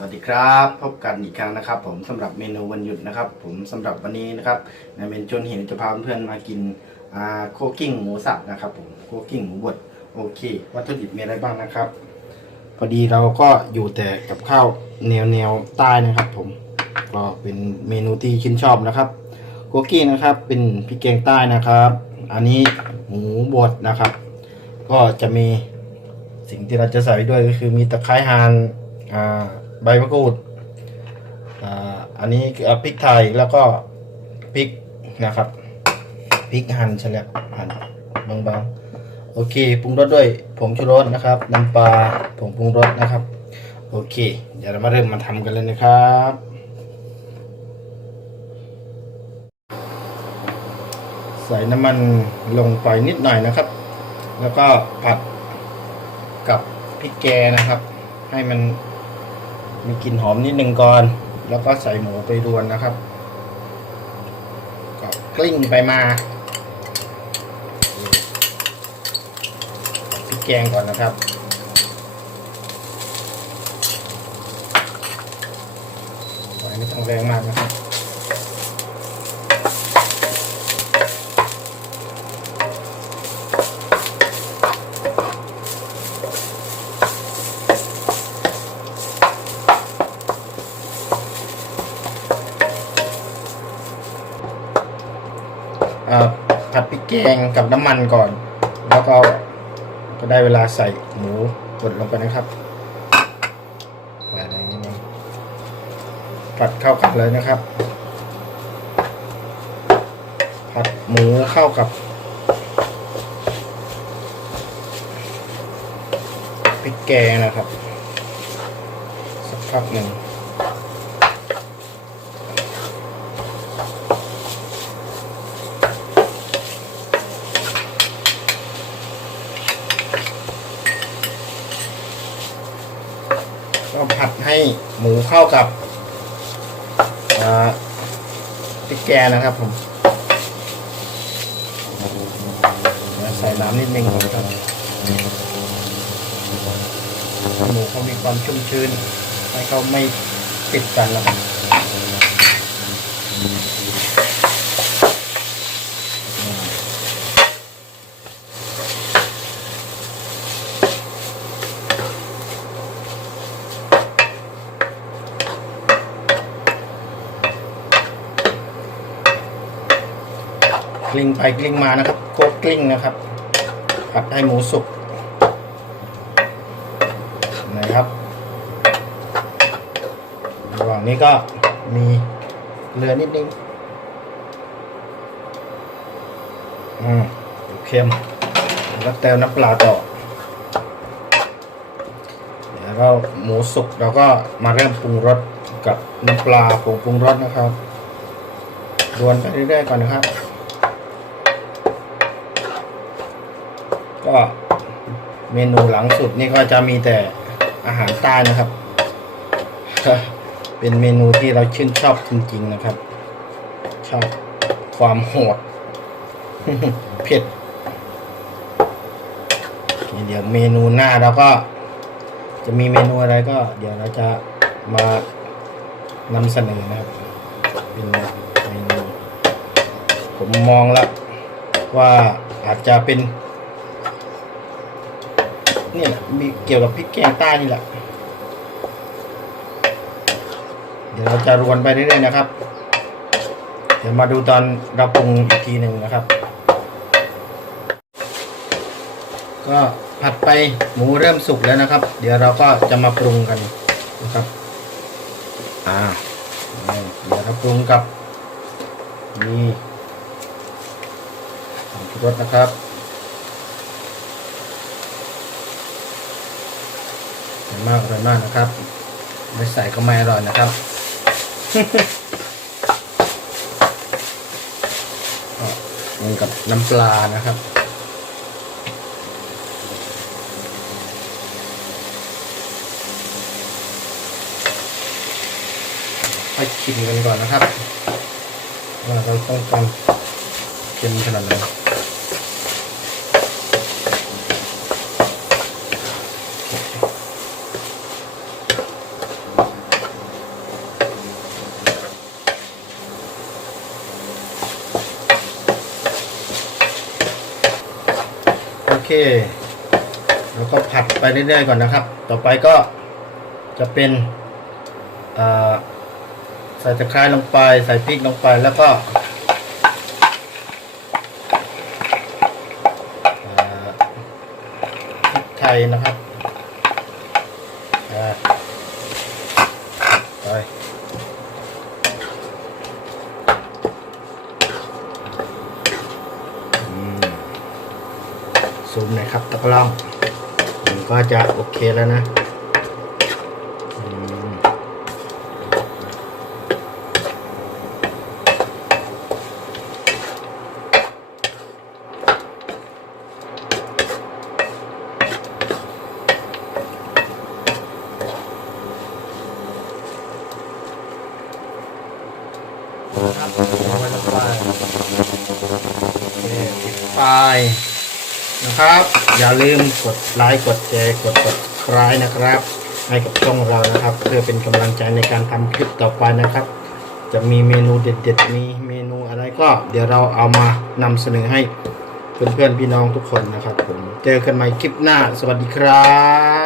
สวัสดีครับ พบกันอีกครั้งนะครับ ผมสำหรับเมนูวันหยุดนะครับ ผมสำหรับวันนี้นะครับในเมนจนเห็นจะพาเพื่อนมากินอ่าโคกิ้งหมูสับนะครับผมโคกิ้งหมูบดโอเค วัตถุดิบมีอะไรบ้างนะครับ พอดีเราก็อยู่แต่กับข้าวแนวแนวใต้นะครับ ผมก็เป็นเมนูที่ชื่นชอบนะครับโคกิ้งนะครับ เป็นพริกแกงใต้นะครับ อันนี้หมูบดนะครับ ก็จะมีสิ่งที่เราจะใส่ด้วยก็คือมีตะไคร้หั่นอ่า ใบมะกรูดอ่าอันนี้คือพริกไทยแล้วก็พริกนะครับพริกหั่นเฉลี่ยหั่นบางๆ โอเคปรุงรสด้วยผงชูรสนะครับน้ำปลาผงปรุงรสนะครับ โอเค เดี๋ยวเรามาเริ่มมาทำกันเลยนะครับใส่น้ำมันลงไปนิดหน่อยนะครับ แล้วก็ผัดกับพริกแกนะครับ ให้มัน มีกลิ่นหอมนิดนึงก่อน แล้วก็ใส่หมูไปรวนนะครับ ก็กลิ้งไปมาพริกแกงก่อนนะครับไฟไม่ต้องแรงมากนะครับ ผัดพริกแกงกับน้ำมันก่อน แล้วก็ก็ได้เวลาใส่หมูกดลงไปนะครับอะไรนิดนึงผัดเข้ากันเลยนะครับ ผัดหมูเข้ากับพริกแกงนะครับ สักพักหนึ่ง ก็ผัด ให้หมูเข้ากับพริกแกงนะครับผมใส่น้ำนิดนึงก่อนครับหมูเขามีความชุ่มชื้นให้เขาไม่ติดกันแล้วครับ ลิ้งไปกลิ้งมานะครับโคกกลิ้งนะครับผัดให้หมูสุกนะครับระหว่างนี้ก็มีเกลือนิดนึงอืมเค็มแล้วเติมน้ำปลาต่อเดี๋ยวเราหมูสุกเราก็มาเริ่มปรุงรสกับน้ำปลาผงปรุงรสนะครับรวนไปเรื่อยๆก่อนนะครับ ก็เมนูหลังสุดนี่ก็จะมีแต่อาหารใต้นะครับ เป็นเมนูที่เราชื่นชอบจริงๆนะครับ ชอบความโหดเผ็ดเดี๋ยวเมนูหน้าเราก็ จะมีเมนูอะไรก็ เดี๋ยวเราจะมานำเสนอนะครับ เป็นเมนูผมมองแล้วว่าอาจจะเป็น เนี่ยมีเกี่ยวกับพริกแกงใต้นี่แหละ เดี๋ยวเราจะรวนไปเรื่อยๆนะครับ เดี๋ยวมาดูตอนเราปรุงอีกทีหนึ่งนะครับ ก็ผัดไปหมูเริ่มสุกแล้วนะครับ เดี๋ยวเราก็จะมาปรุงกันนะครับอ่าเดี๋ยวเราปรุงกับนี่ผงชูรสนะครับ อร่อ ยมากอร่อยมากนะครับ ไม่ใส่ก็ไม่อร่อยนะครับเหมือนกับน้ำปลานะครับไปชิมกันก่อนนะครับว่าเราต้องการเค็มขนาดไหน เค แล้วก็ผัดไปเรื่อยๆก่อนนะครับ ต่อไปก็จะเป็นใส่ตะไคร้ลงไป ใส่พริกลงไปแล้วก็พริกไทยนะครับอ่าไปอืม ซูมหน่อยครับตะกล้องมันก็จะโอเคแล้วนะครับเอาไปโอเคปิดไฟ นะครับ อย่าลืมกดไลค์กดแชร์กดกดคล้ายนะครับ ให้กับช่องเรานะครับ เพื่อเป็นกำลังใจในการทำคลิปต่อไปนะครับ จะมีเมนูเด็ดๆมีเมนูอะไรก็เดี๋ยวเราเอามานำเสนอให้เพื่อนๆพี่น้องทุกคนนะครับผมเจอกันใหม่คลิปหน้า สวัสดีครับ